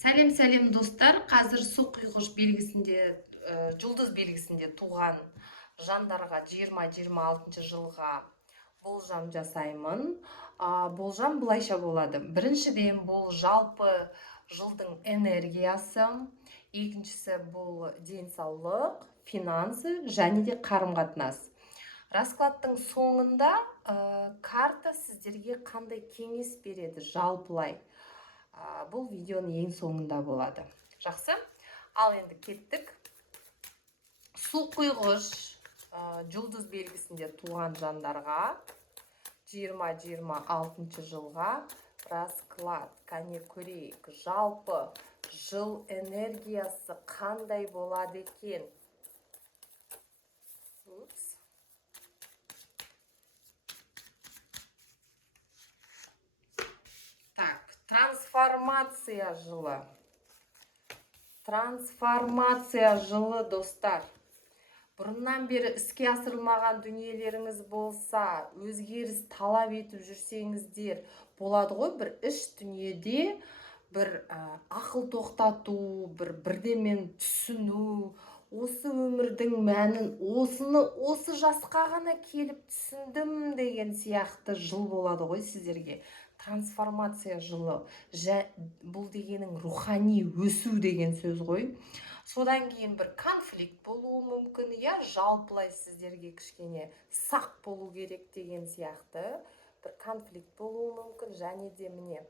Сәлем достар. Қазір су құйғыш белгісінде, жұлдыз белгісінде туған жандарға 2026 жылға болжам жасаймын. Болжам былайша болады. Біріншіден бұл жалпы жылдың энергиясы, екіншісі бұл денсаулық, финансы және де қарым-қатынас. Раскладтың соңында карта сіздерге қандай кеңес береді жалпылай. Бұл видеоның ең соңында болады. Жақсы? Ал енді кеттік. Су құйғыш жұлдыз белгісінде туған жандарға 2026 жылға расклад. Кәне көрейік. Жалпы жыл энергиясы қандай болады екен? Трансформация жылы. Трансформация жылы, достар. Бұрыннан бері іске асырылмаған дүниелеріңіз болса, өзгеріс талап етіп жүрсеңіздер болады ғой. Бір іш дүниеде бір ақыл тоқтату, бірдемен түсіну, осы өмірдің мәнін осы жасқа ғана келіп түсіндім деген сияқты жыл болады ғой сіздерге. Трансформация жылы. Бұл дегенің рухани өсу деген сөз ғой. Содан кейін бір конфликт болуы мүмкін, жалпылай сіздерге кішкене сақ болу керек деген сияқты бір конфликт болуы мүмкін. Және де міне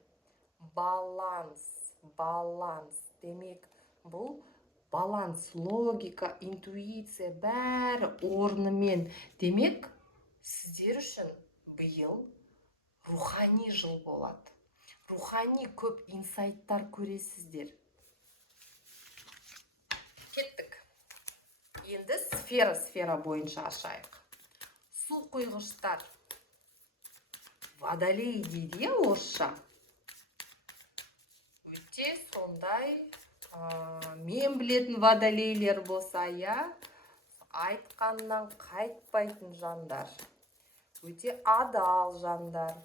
баланс. Демек, бұл баланс, логика, интуиция бәрі орнымен. Демек, сіздер үшін биыл рухани жыл болады. Рухани көп инсайттар көресіздер. Кеттік. Енді сфера бойынша ашайық. Су құйғыштар. Водолей дейді орысша. Өте сондай, мен білетін водолейлер болса, айтқаннан қайтпайтын жандар. Өте адал жандар.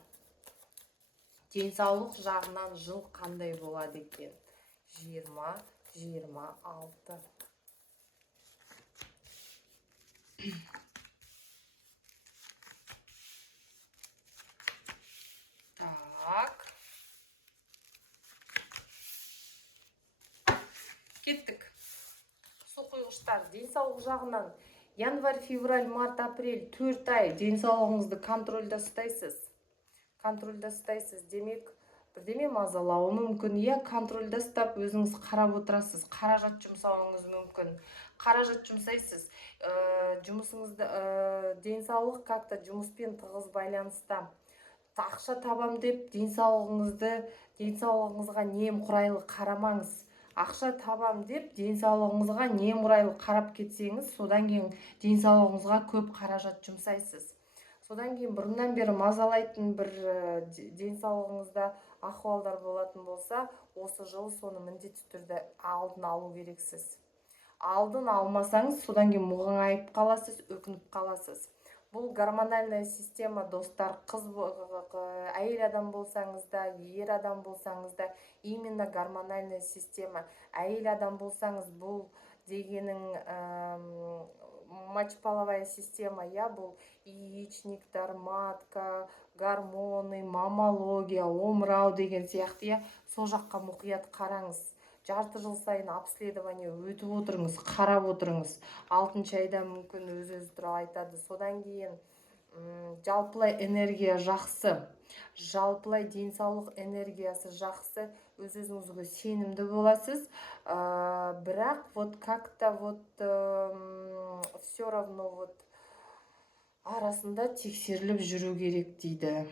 Денсаулық жағынан жыл қандай болады екен? 2026. Так. Кеттік. Су құйғыштар, денсаулық жағынан январь, февраль, март, апрель 4 ай денсаулығыңызды контрольда ұстайсыз. Демек, бірдеме мазалауы мүмкін. Контрольда ұстап өзіңіз қарап отырасыз. Қаражат жұмсауыңыз мүмкін. Қаражат жұмсайсыз. Жұмысыңызды, денсаулық какта жұмыспен тығыз байланыста. Ақша табам деп денсаулығыңызға немқұрайлы қарамаңыз. Ақша табам деп денсаулығыңызға немқұрайлы қарап кетсеңіз, содан кейін денсаулығыңызға көп қаражат жұмсайсыз. Содан кейін бұрыннан бері мазалайтын бір денсаулығыңызда ахуалдар болатын болса, осы жыл соны міндетті түрде алдын алу керексіз. Алдын алмасаңыз, содан кейін мұңайып қаласыз, өкініп қаласыз. Бұл гормональная система, достар, әйел адам болсаңыз да, ер адам болсаңыз да, именно гормональная система. Әйел адам болсаңыз, бұл дегенің мочеполовая система, бұл яичниктер, матка, гормоны, мамология, омырау деген сияқты, сол жаққа мұқият қараңыз. Жарты жыл сайын обследование өтіп отырыңыз, қарап отырыңыз. 6 айда мүмкін өз туралы айтады. Содан кейін жалпылай энергия жақсы, жалпылай денсаулық энергиясы жақсы, өзіңізге сенімді боласыз. Бірақ как-то все равно арасында тексеріліп жүру керек дейді.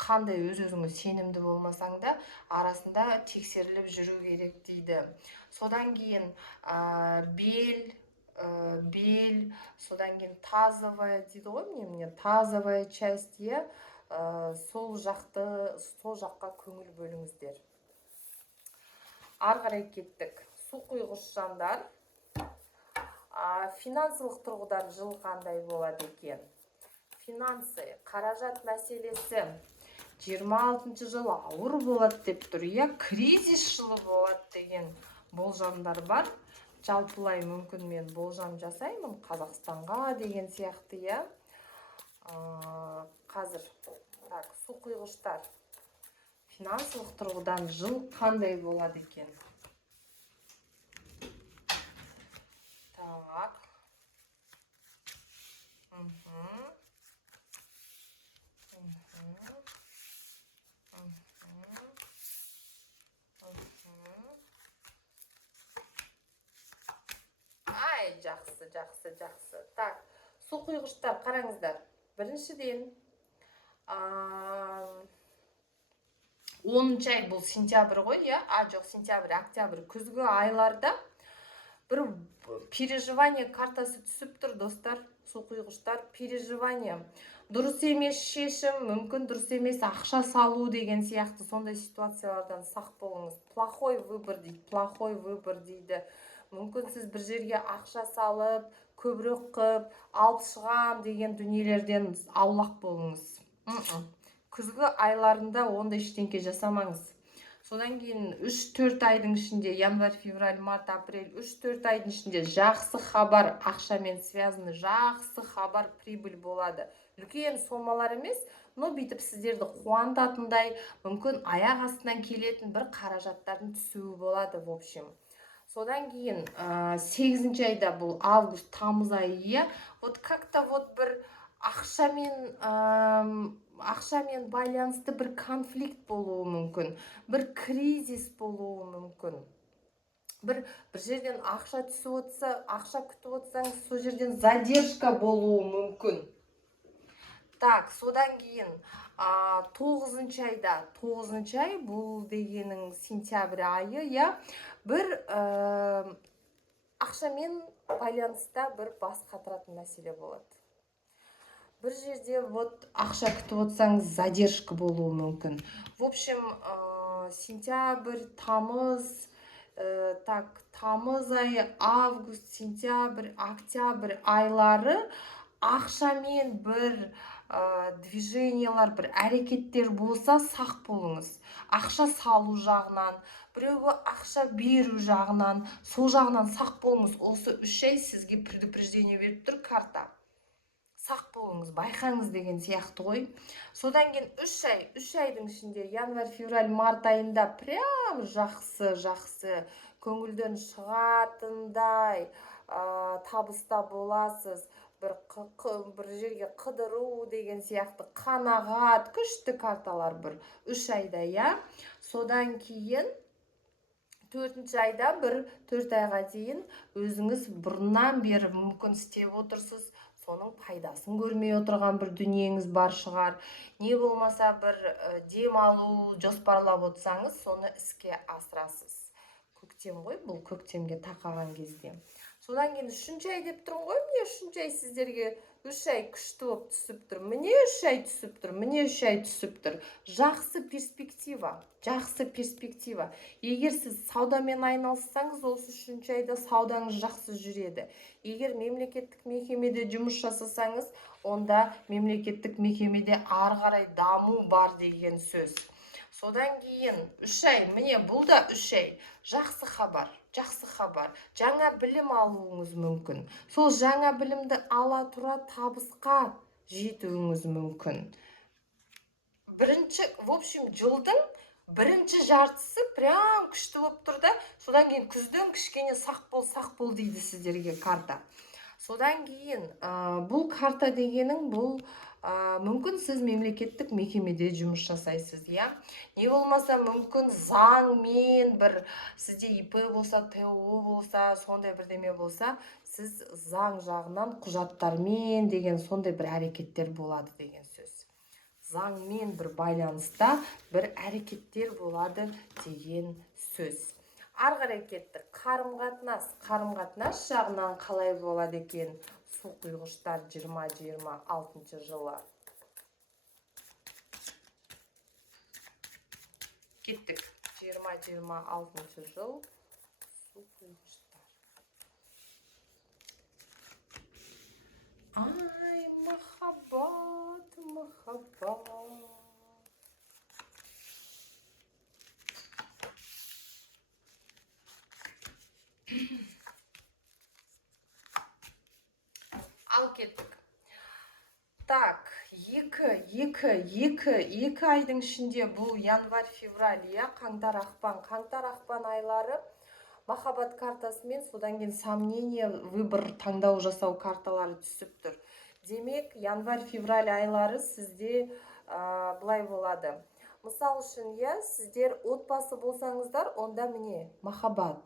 Қандай өзіңіз сенімді болмасаң да, арасында тексеріліп жүру керек дейді. Содан кейін бел, содан кейін тазовая дейді ғой, мне тазовая часть, сол жаққа көңіл бөліңіздер. Ары қарай кеттік. Су құйғыш жандар. Финансылық тұрғыдан жыл қандай болады екен? Финансы, қаражат мәселесі. 26 жыл ауыр болады деп тұр. Иә, кризис жылы болады деген болжамдар бар. Жалпылай мүмкін мен болжам жасаймын Қазақстанға деген сияқты, иә. Қазір так, су құйғыштар финансылық тұрғыдан жыл қандай болады екен? Так. Ай, жақсы. Так, су құйғыштар қараңыздар. Біріншіден, 10 ай бұл сентябрь ғой, иә? Жоқ, сентябрь, октябрь, күзгі айларда бір переживание картасы түсіп тұр, достар. Су құйғыштар, переживание. Дұрыс емес шешім, мүмкін дұрыс емес ақша салу деген сияқты сондай ситуациялардан сақ болыңыз. Плохой выбор дейді. Мүмкін сіз бір жерге ақша салып, көбірек қып, алып шығам деген дүниелерден аулақ болыңыз. Күзгі айларында ондай ештеңке жасамаңыз. Содан кейін 3-4 айдың ішінде, январь, февраль, март, апрель, 3-4 айдың ішінде жақсы хабар, ақшамен связаны жақсы хабар, прибыль болады. Үлкен сомалар емес, но бүйтіп сіздерді қуантатындай, мүмкін аяқ астынан келетін бір қаражаттардың түсуі болады, в общем. Содан кейін 8 айда бұл август, тамыз айы, вот как-то вот бір ақшамен байланысты бір конфликт болуы мүмкін, бір кризис болуы мүмкін. Бір жерден ақша түсіп отса, ақша күтіп отсаңыз, сол жерден задержка болуы мүмкін. Так, содан кейін 9 айда, 9 ай бұл дегенің сентябрь айы, иә, бір ақшамен байланыста бір бас қатыратын мәселе болады. Бір жерде вот ақша күтіп отсаңыз, задержка болуы мүмкін. В общем, сентябрь, тамыз, тамыз айы, август, сентябрь, октябрь айлары ақшамен бір движениялар, бір әрекеттер болса, сақ болыңыз. Ақша салу жағынан, біреуге ақша беру жағынан, сол жағынан сақ болыңыз. Осы 3 ай сізге предупреждение беріп тұр карта. Сақ болыңыз, байқаңыз деген сияқты ғой. Содан кейін 3 айдың ішінде, январь, февраль, март айында прям жақсы көңілден шығатындай табыста боласыз. Бір жерге қыдыру деген сияқты қанағат, күшті карталар бір 3 айда, иә. Содан кейін 4 айда, 4 айға дейін өзіңіз бұрыннан бері мүмкін істеп отырсыз, соның пайдасын көрмей отырған бір дүниеңіз бар шығар. Не болмаса бір дем алу жоспарлап отырсаңыз, соны іске асырасыз. Көктем ғой, бұл көктемге тақаған кезде. Содан кейін 3 ай деп тұрмын ғой, міне 3 ай сіздерге 3 ай күшті болып түсіп тұр. Міне 3 ай түсіп тұр. Жақсы перспектива. Егер сіз саудамен айналыссаңыз, осы 3 айда саудаңыз жақсы жүреді. Егер мемлекеттік мекемеде жұмыс жасасаңыз, онда мемлекеттік мекемеде ары қарай даму бар деген сөз. Содан кейін 3 ай, міне бұл да 3 ай. Жақсы хабар. Жаңа білім алуыңыз мүмкін. Сол жаңа білімді ала тұра табысқа жетуіңіз мүмкін. В общем, жылдың бірінші жартысы прям күшті болып тұрды. Содан кейін күзден кішкене сақ бол дейді сіздерге карта. Содан кейін бұл карта дегенің бұл мүмкін сіз мемлекеттік мекемеде жұмыс жасайсыз, иә? Не болмаса мүмкін заңмен бір сізде ИП болса, ТО болса, сондай бірдеме болса, сіз заң жағынан құжаттармен деген сондай бір әрекеттер болады деген сөз. Заңмен бір байланыста бір әрекеттер болады деген сөз. Ары қарай кеттік. Қарым-қатынас жағынан қалай болады екен? Су құйғыштар 2026 жылы. Кеттік. 2026 жыл. Су құйғыштар. Ай, махаббат. кеттік. Так, екі айдың ішінде бұл январь, февраль, қаңтар, ақпан айлары махаббат картасы мен содан кейін сомнение, выбор, таңдау жасау карталары түсіп тұр. Демек, январь, февраль айлары сізде былай болады. Мысал үшін, сіздер отбасы болсаңыздар, онда міне махаббат,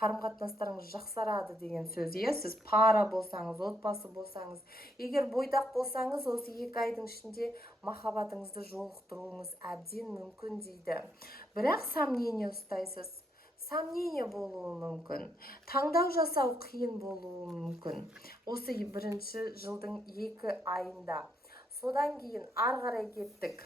қарым-қатынастарыңыз жақсарады деген сөз. Сіз пара болсаңыз, отбасы болсаңыз, егер бойдақ болсаңыз, осы 2 айдың ішінде махаббатыңызды жолықтыруыңыз әбден мүмкін дейді. Бірақ сомнение ұстайсыз. Сомнение болуы мүмкін. Таңдау жасау қиын болуы мүмкін. Осы бірінші жылдың 2 айында. Содан кейін ары кеттік.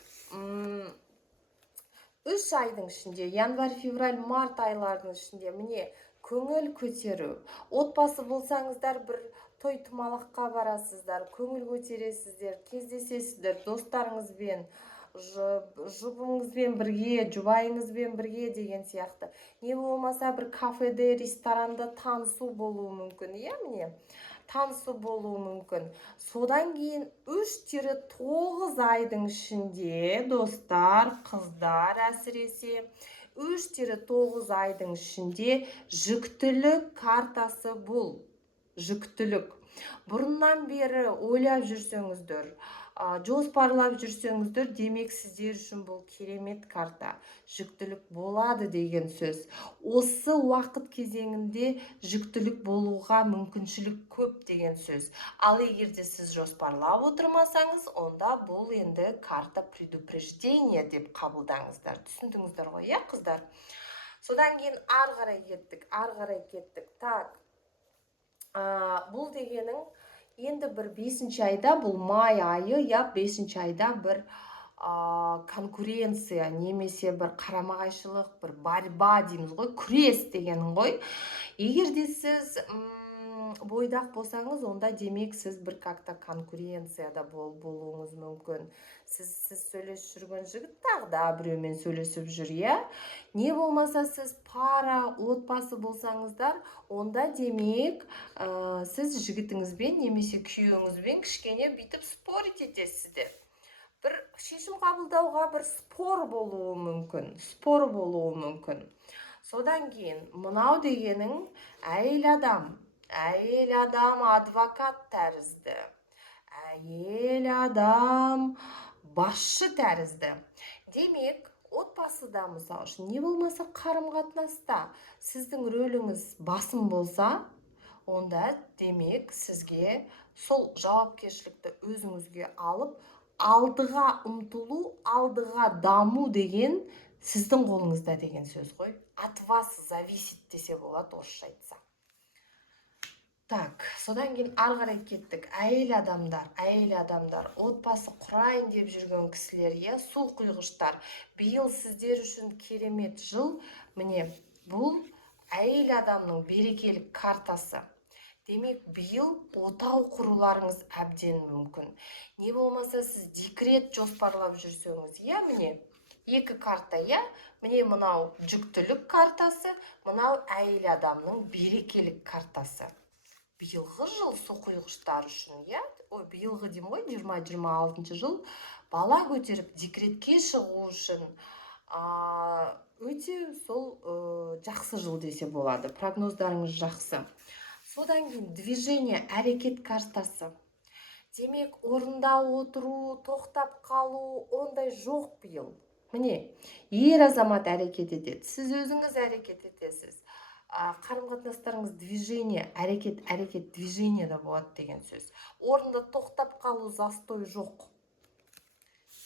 3 айдың ішінде, январь, февраль, март айларының ішінде міне көңіл көтеру. Отбасы болсаңыздар, бір той тымалаққа барасыздар, көңіл көтересіздер, кездесесіздер достарыңызбен, жұбыңызбен бірге, жұбайыңызбен бірге деген сияқты. Не болмаса бір кафеде, ресторанда танысу болуы мүмкін, міне танысу болуы мүмкін. Содан кейін 3-9 айдың ішінде, достар, қыздар әсіресе, 3-9 айдың ішінде жүктілік картасы бұл. Жүктілік. Бұрыннан бері ойлап жүрсеңіздер, жоспарлап жүрсеңіздер, демек сіздер үшін бұл керемет карта. Жүктілік болады деген сөз. Осы уақыт кезеңінде жүктілік болуға мүмкіншілік көп деген сөз. Ал егерде сіз жоспарлап отырмасаңыз, онда бұл енді карта предупреждение деп қабылдаңыздар. Түсіндіңіздер ғой, қыздар? Содан кейін ары қарай кеттік. Так, бұл дегенің енді бір 5-ші айда, бұл май айы, 5-ші айда бір конкуренция, немесе бір қарама-қайшылық, бір борьба дейміз ғой, күрес дегенің ғой. Егерде сіз бойдақ болсаңыз, онда демек сіз бір какта конкуренцияда болуыңыз мүмкін. Сіз сөйлесіп жүрген жігіт тағы да біреумен сөйлесіп жүр, не болмаса сіз пара, отбасы болсаңыздар, онда демек сіз жігітіңізбен немесе күйеуіңізбен кішкене бүйтіп спорить етесіздер. Бір шешім қабылдауға бір спор болуы мүмкін. Содан кейін мынау дегенің әйел адам адвокат тәрізді, әйел адам басшы тәрізді. Демек, отбасыда мысал үшін, не болмаса қарым-қатынаста сіздің рөліңіз басым болса, онда демек сізге сол жауапкершілікті өзіңізге алып, алдыға ұмтылу, алдыға даму деген сіздің қолыңызда деген сөз ғой. От вас зависит десе болады, орысша айтса. Так, содан кейін ары қарай кеттік. Әйел адамдар, отбасы құрайын деп жүрген кісілер, су құйғыштар. Биыл сіздер үшін керемет жыл. Міне, бұл әйел адамның берекелік картасы. Демек, биыл отау құруларыңыз әбден мүмкін. Не болмаса сіз декрет жоспарлап жүрсеңіз, міне, 2 карта, міне мынау жүктілік картасы, мынау әйел адамның берекелік картасы. Биылғы жыл су құйғыштар үшін, биылғы деймін ғой, 2026 жыл бала көтеріп декретке шығу үшін өте сол жақсы жыл десе болады. Прогноздарыңыз жақсы. Содан кейін движение, әрекет картасы. Демек, орында отыру, тоқтап қалу, ондай жоқ биыл. Міне, ер азамат әрекет етеді, сіз өзіңіз әрекет етесіз. Қарым-қатынастарыңыз движение, әрекет, движение да болады деген сөз. Орында тоқтап қалу, застой жоқ.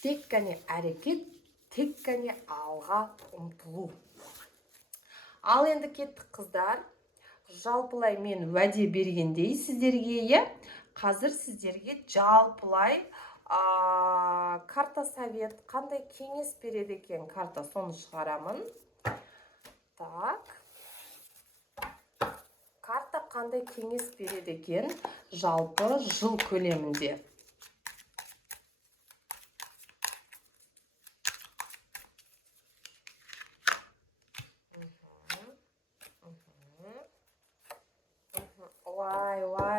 Тек қане әрекет, тек қане алға ұмтылу. Ал енді кеттік, қыздар. Жалпылай мен уәде бергендей сіздерге, қазір сіздерге жалпылай карта совет, қандай кеңес береді екен карта, соны шығарамын. Так. Карта қандай кеңес береді екен жалпы жыл көлемінде.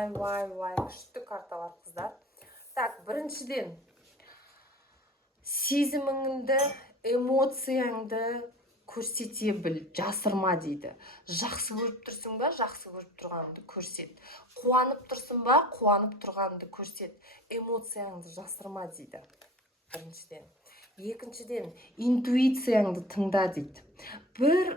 вай, күшті карталар қыздар. Так, біріншіден сезіміңді, эмоцияңды көрсете біл, жасырма дейді. Жақсы көріп тұрсың ба, жақсы көріп тұрғаныңды көрсет. Қуанып тұрсың ба, қуанып тұрғаныңды көрсет. Эмоцияңды жасырма дейді. Біріншіден. Екіншіден, интуицияңды тыңда дейді. Бір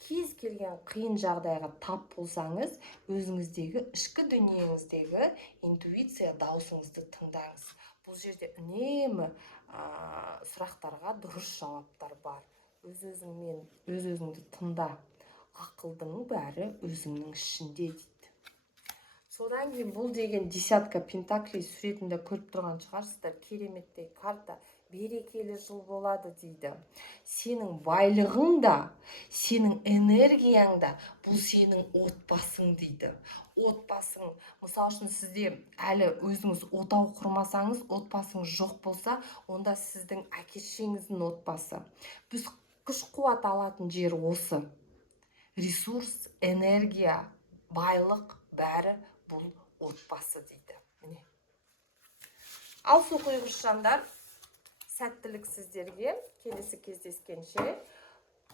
кез келген қиын жағдайға тап болсаңыз, өзіңіздегі ішкі дүниеңіздегі интуиция даусыңызды тыңдаңыз. Бұл жерде үнемі сұрақтарға дұрыс жауаптар бар. Өз-өзіңді тыңда. Ақылдың бәрі өзіңнің ішінде дейді. Содан кейін бұл деген десятка пентаклей суретінде көріп тұрған шығарсыздар. Кереметтей карта. Берекелі жыл болады дейді. Сенің байлығың да, сенің энергияң да, бұл сенің отбасың дейді. Отбасың, мысал үшін сізде әлі өзіңіз отау құрмасаңыз, отбасыңыз жоқ болса, онда сіздің әке-шешеңіздің отбасы. Біз күш қуат алатын жер осы. Ресурс, энергия, байлық бәрі бұл отбасы дейді. Міне. Ал су құйғыш жандар, сәттілік сіздерге. Келесі кездескенше.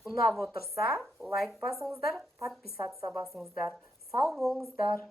Ұнап отырса, лайк басыңыздар, подписаться басыңыздар. Сау болыңыздар.